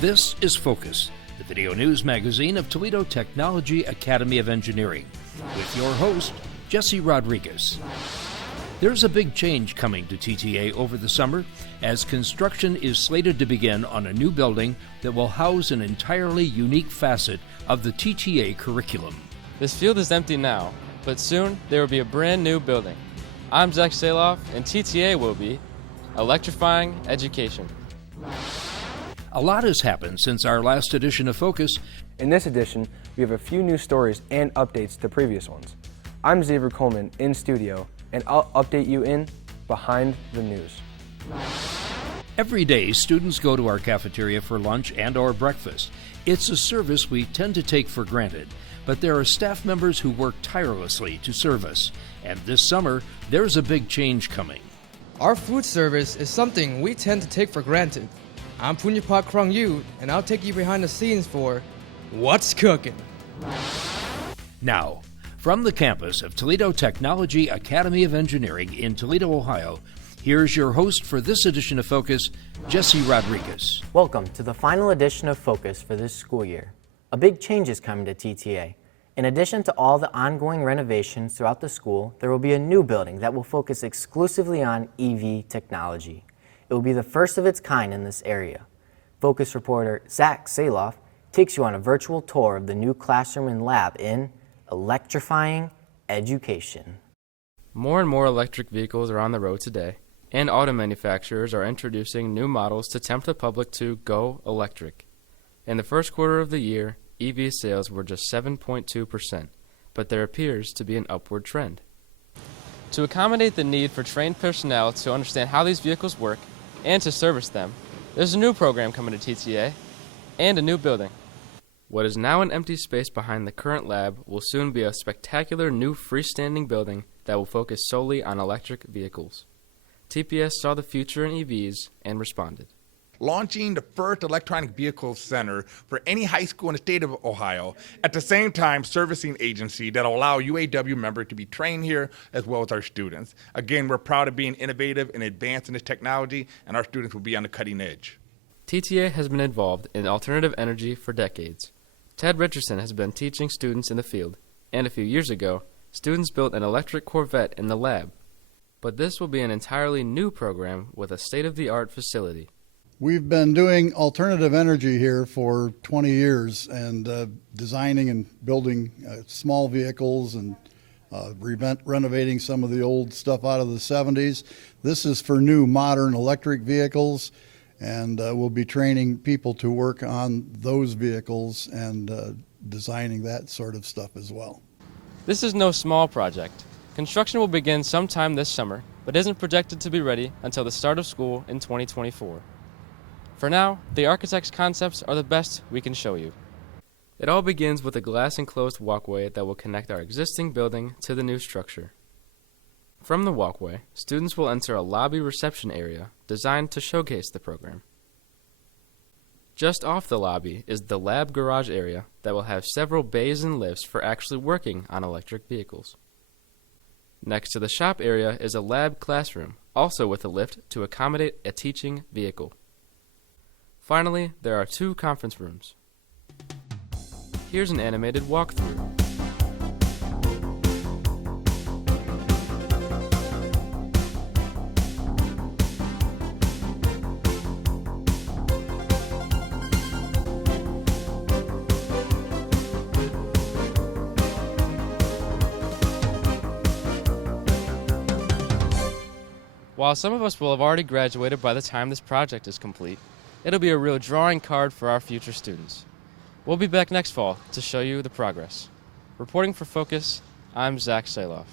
This is Focus, the video news magazine of Toledo Technology Academy of Engineering, with your host, Jesse Rodriguez. There's a big change coming to TTA over the summer, as construction is slated to begin on a new building that will house an entirely unique facet of the TTA curriculum. This field is empty now, but soon there will be a brand new building. I'm Zak Sahloff, and TTA will be Electrifying Education. A lot has happened since our last edition of Focus. In this edition, we have a few new stories and updates to previous ones. I'm Xavier Coleman in studio, and I'll update you in Behind the News. Every day, students go to our cafeteria for lunch and or breakfast. It's a service we tend to take for granted, but there are staff members who work tirelessly to serve us. And this summer, there's a big change coming. Our food service is something we tend to take for granted. I'm Punyapat Krong Yu, and I'll take you behind the scenes for What's Cookin'. Now, from the campus of Toledo Technology Academy of Engineering in Toledo, Ohio, here's your host for this edition of Focus, Jesse Rodriguez. Welcome to the final edition of Focus for this school year. A big change is coming to TTA. In addition to all the ongoing renovations throughout the school, there will be a new building that will focus exclusively on EV technology. It will be the first of its kind in this area. Focus reporter Zak Sahloff takes you on a virtual tour of the new classroom and lab in Electrifying Education. More and more electric vehicles are on the road today, and auto manufacturers are introducing new models to tempt the public to go electric. In the first quarter of the year, EV sales were just 7.2%, but there appears to be an upward trend. To accommodate the need for trained personnel to understand how these vehicles work and to service them, there's a new program coming to TTA and a new building. What is now an empty space behind the current lab will soon be a spectacular new freestanding building that will focus solely on electric vehicles. TPS saw the future in EVs and responded. Launching the first electronic vehicle center for any high school in the state of Ohio, at the same time servicing agency that will allow UAW members to be trained here as well as our students. Again, we're proud of being innovative and advanced in this technology, and our students will be on the cutting edge. TTA has been involved in alternative energy for decades. Ted Richardson has been teaching students in the field, and a few years ago, students built an electric Corvette in the lab. But this will be an entirely new program with a state-of-the-art facility. We've been doing alternative energy here for 20 years and designing and building small vehicles and renovating some of the old stuff out of the 70s. This is for new modern electric vehicles, and we'll be training people to work on those vehicles and designing that sort of stuff as well. This is no small project. Construction will begin sometime this summer, but isn't projected to be ready until the start of school in 2024. For now, the architect's concepts are the best we can show you. It all begins with a glass-enclosed walkway that will connect our existing building to the new structure. From the walkway, students will enter a lobby reception area designed to showcase the program. Just off the lobby is the lab garage area that will have several bays and lifts for actually working on electric vehicles. Next to the shop area is a lab classroom, also with a lift to accommodate a teaching vehicle. Finally, there are 2 conference rooms. Here's an animated walkthrough. While some of us will have already graduated by the time this project is complete, it'll be a real drawing card for our future students. We'll be back next fall to show you the progress. Reporting for Focus, I'm Zak Sahloff.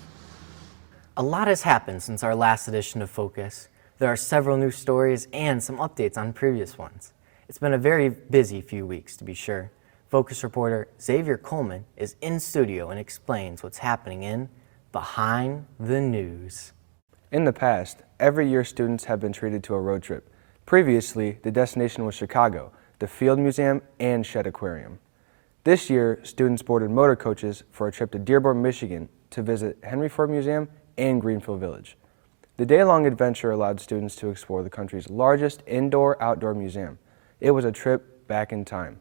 A lot has happened since our last edition of Focus. There are several new stories and some updates on previous ones. It's been a very busy few weeks, to be sure. Focus reporter Xavier Coleman is in studio and explains what's happening in Behind the News. In the past, every year students have been treated to a road trip. Previously, the destination was Chicago, the Field Museum, and Shedd Aquarium. This year, students boarded motor coaches for a trip to Dearborn, Michigan to visit Henry Ford Museum and Greenfield Village. The day-long adventure allowed students to explore the country's largest indoor-outdoor museum. It was a trip back in time.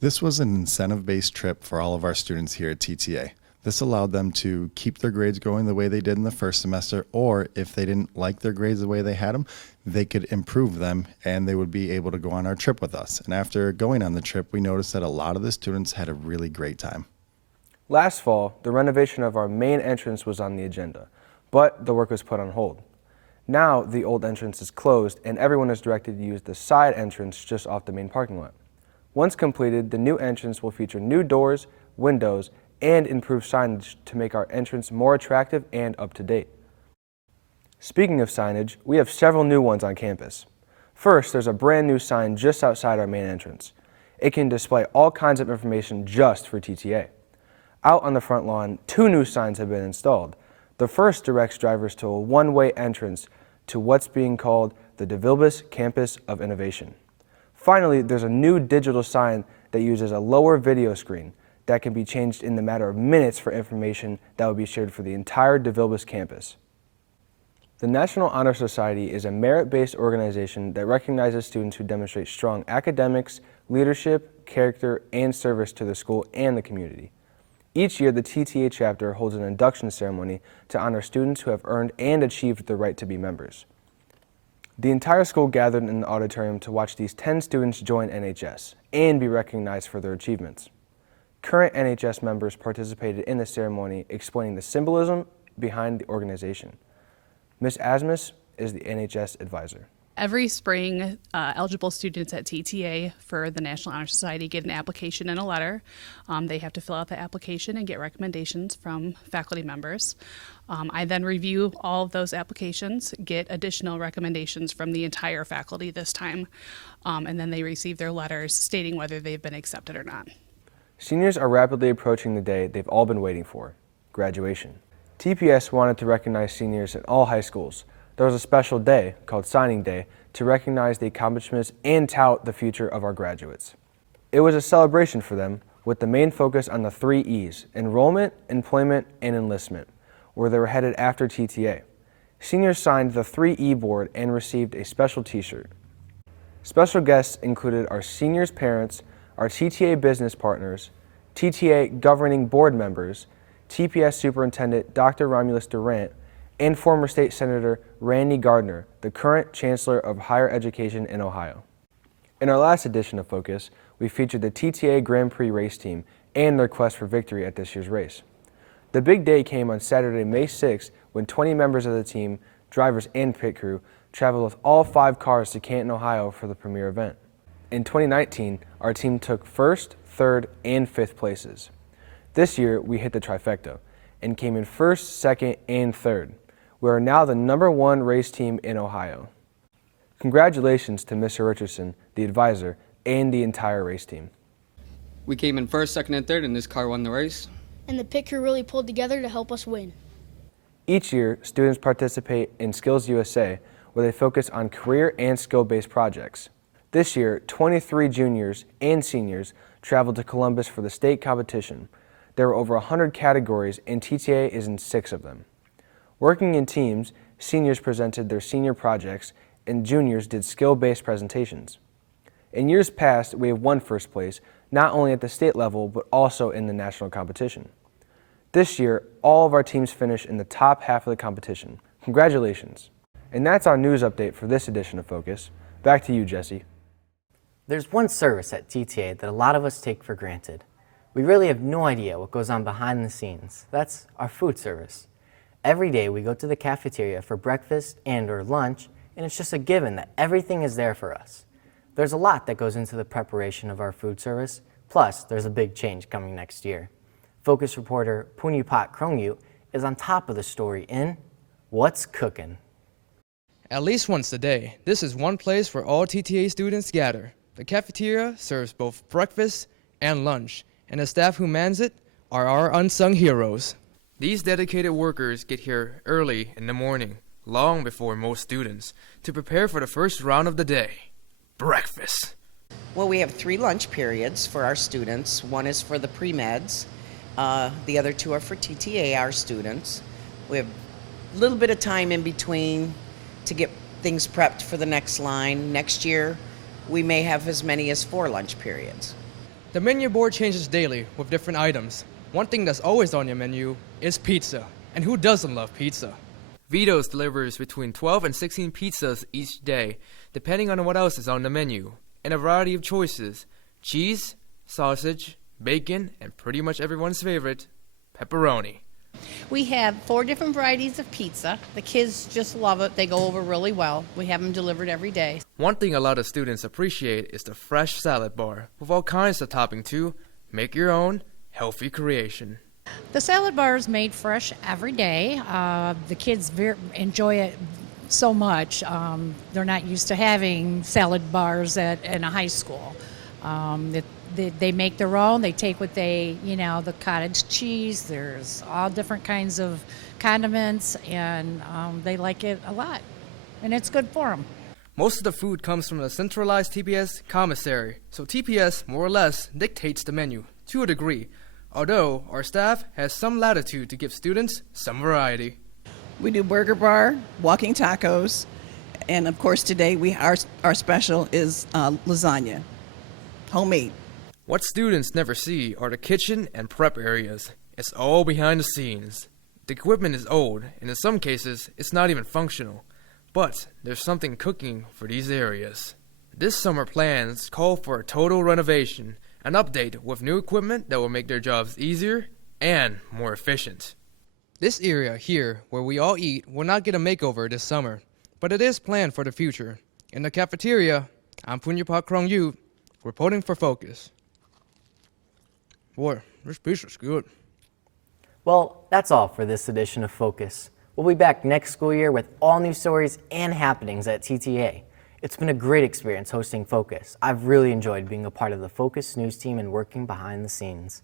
This was an incentive-based trip for all of our students here at TTA. This allowed them to keep their grades going the way they did in the first semester, or if they didn't like their grades the way they had them, they could improve them and they would be able to go on our trip with us. And after going on the trip, we noticed that a lot of the students had a really great time. Last fall, the renovation of our main entrance was on the agenda, but the work was put on hold. Now the old entrance is closed and everyone is directed to use the side entrance just off the main parking lot. Once completed, the new entrance will feature new doors, windows, and improved signage to make our entrance more attractive and up to date. Speaking of signage, we have several new ones on campus. First, there's a brand new sign just outside our main entrance. It can display all kinds of information just for TTA. Out on the front lawn, 2 new signs have been installed. The first directs drivers to a one-way entrance to what's being called the DeVilbiss Campus of Innovation. Finally, there's a new digital sign that uses a lower video screen that can be changed in the matter of minutes for information that will be shared for the entire DeVilbiss campus. The National Honor Society is a merit-based organization that recognizes students who demonstrate strong academics, leadership, character, and service to the school and the community. Each year, the TTA chapter holds an induction ceremony to honor students who have earned and achieved the right to be members. The entire school gathered in the auditorium to watch these 10 students join NHS and be recognized for their achievements. Current NHS members participated in the ceremony, explaining the symbolism behind the organization. Ms. Asmus is the NHS advisor. Every spring, eligible students at TTA for the National Honor Society get an application and a letter. They have to fill out the application and get recommendations from faculty members. I then review all of those applications, get additional recommendations from the entire faculty this time, and then they receive their letters stating whether they've been accepted or not. Seniors are rapidly approaching the day they've all been waiting for, graduation. TPS wanted to recognize seniors in all high schools. There was a special day, called Signing Day, to recognize the accomplishments and tout the future of our graduates. It was a celebration for them, with the main focus on the 3 E's, enrollment, employment, and enlistment, where they were headed after TTA. Seniors signed the 3E board and received a special t-shirt. Special guests included our seniors' parents, our TTA business partners, TTA governing board members, TPS Superintendent Dr. Romulus Durant, and former State Senator Randy Gardner, the current Chancellor of Higher Education in Ohio. In our last edition of Focus, we featured the TTA Grand Prix Race team and their quest for victory at this year's race. The big day came on Saturday, May 6th, when 20 members of the team, drivers and pit crew, traveled with all 5 cars to Canton, Ohio for the premier event. In 2019, our team took 1st, 3rd, and 5th places. This year, we hit the trifecta and came in 1st, 2nd, and 3rd. We are now the #1 race team in Ohio. Congratulations to Mr. Richardson, the advisor, and the entire race team. We came in 1st, 2nd, and 3rd, and this car won the race. And the pit crew really pulled together to help us win. Each year, students participate in Skills USA, where they focus on career and skill-based projects. This year, 23 juniors and seniors traveled to Columbus for the state competition. There were over 100 categories, and TTA is in 6 of them. Working in teams, seniors presented their senior projects, and juniors did skill-based presentations. In years past, we have won 1st place, not only at the state level, but also in the national competition. This year, all of our teams finished in the top half of the competition. Congratulations. And that's our news update for this edition of Focus. Back to you, Jesse. There's one service at TTA that a lot of us take for granted. We really have no idea what goes on behind the scenes. That's our food service. Every day we go to the cafeteria for breakfast and or lunch, and it's just a given that everything is there for us. There's a lot that goes into the preparation of our food service, plus there's a big change coming next year. Focus reporter Punyapat Krongyu is on top of the story in What's Cookin'? At least once a day, this is one place where all TTA students gather. The cafeteria serves both breakfast and lunch, and the staff who mans it are our unsung heroes. These dedicated workers get here early in the morning, long before most students, to prepare for the first round of the day, breakfast. Well, we have 3 lunch periods for our students. One is for the pre-meds. The other 2 are for TTA, our students. We have a little bit of time in between to get things prepped for the next line. Next year, we may have as many as 4 lunch periods. The menu board changes daily with different items. One thing that's always on your menu is pizza. And who doesn't love pizza? Vito's delivers between 12 and 16 pizzas each day, depending on what else is on the menu, and a variety of choices: cheese, sausage, bacon, and pretty much everyone's favorite, pepperoni. We have 4 different varieties of pizza. The kids just love it. They go over really well. We have them delivered every day. One thing a lot of students appreciate is the fresh salad bar, with all kinds of topping too. Make your own healthy creation. The salad bar is made fresh every day. The kids enjoy it so much. They're not used to having salad bars in a high school. They make their own. They take what the cottage cheese. There's all different kinds of condiments, and they like it a lot. And it's good for them. Most of the food comes from the centralized TPS commissary, so TPS more or less dictates the menu to a degree, although our staff has some latitude to give students some variety. We do burger bar, walking tacos, and of course today our special is lasagna, homemade. What students never see are the kitchen and prep areas. It's all behind the scenes. The equipment is old, and in some cases, it's not even functional. But there's something cooking for these areas. This summer plans call for a total renovation, an update with new equipment that will make their jobs easier and more efficient. This area here, where we all eat, will not get a makeover this summer, but it is planned for the future. In the cafeteria, I'm Punyapat Krong Yu, reporting for Focus. Boy, this pizza's good. Well, that's all for this edition of Focus. We'll be back next school year with all new stories and happenings at TTA. It's been a great experience hosting Focus. I've really enjoyed being a part of the Focus News team and working behind the scenes.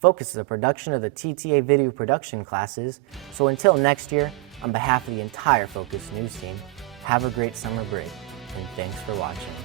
Focus is a production of the TTA video production classes, so until next year, on behalf of the entire Focus News team, have a great summer break, and thanks for watching.